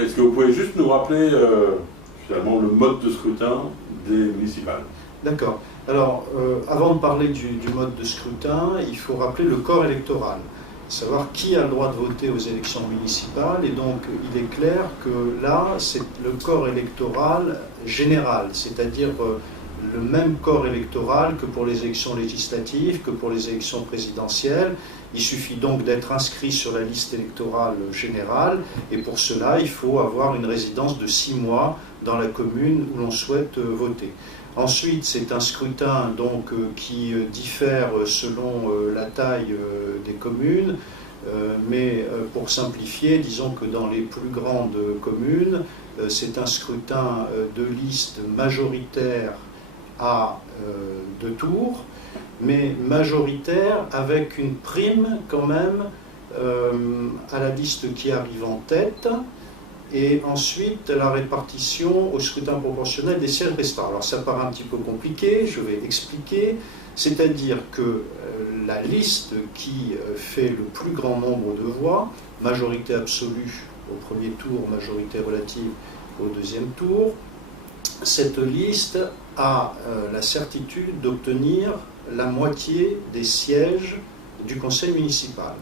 Est-ce que vous pouvez juste nous rappeler finalement le mode de scrutin des municipales? D'accord. Alors, avant de parler du mode de scrutin, il faut rappeler le corps électoral. Savoir qui a le droit de voter aux élections municipales. Et donc, il est clair que là, c'est le corps électoral général, c'est-à-dire le même corps électoral que pour les élections législatives, que pour les élections présidentielles. Il suffit donc d'être inscrit sur la liste électorale générale, et pour cela, il faut avoir une résidence de 6 mois dans la commune où l'on souhaite voter. Ensuite, c'est un scrutin donc, qui diffère selon la taille des communes, mais pour simplifier, disons que dans les plus grandes communes, c'est un scrutin de liste majoritaire à 2 tours, mais majoritaire avec une prime quand même à la liste qui arrive en tête, et ensuite la répartition au scrutin proportionnel des sièges restants. Alors ça paraît un petit peu compliqué, je vais expliquer, c'est-à-dire que la liste qui fait le plus grand nombre de voix, majorité absolue au premier tour, majorité relative au deuxième tour, cette liste a la certitude d'obtenir la moitié des sièges du conseil municipal.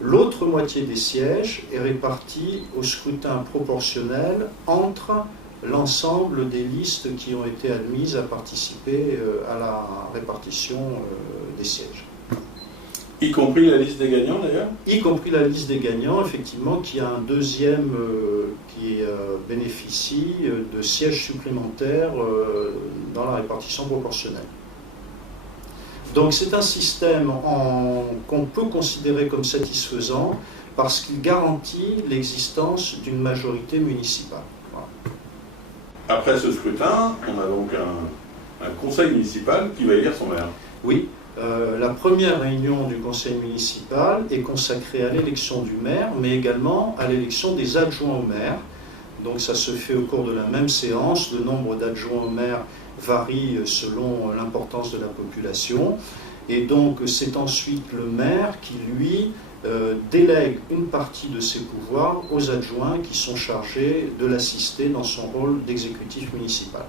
L'autre moitié des sièges est répartie au scrutin proportionnel entre l'ensemble des listes qui ont été admises à participer à la répartition des sièges. Y compris la liste des gagnants d'ailleurs? Y compris la liste des gagnants, effectivement, qui a un deuxième qui bénéficie de sièges supplémentaires dans la répartition proportionnelle. Donc c'est un système qu'on peut considérer comme satisfaisant parce qu'il garantit l'existence d'une majorité municipale. Voilà. Après ce scrutin, on a donc un conseil municipal qui va élire son maire. Oui. La première réunion du conseil municipal est consacrée à l'élection du maire, mais également à l'élection des adjoints au maire. Donc ça se fait au cours de la même séance. Le nombre d'adjoints au maire varie selon l'importance de la population. Et donc c'est ensuite le maire qui, lui, délègue une partie de ses pouvoirs aux adjoints qui sont chargés de l'assister dans son rôle d'exécutif municipal.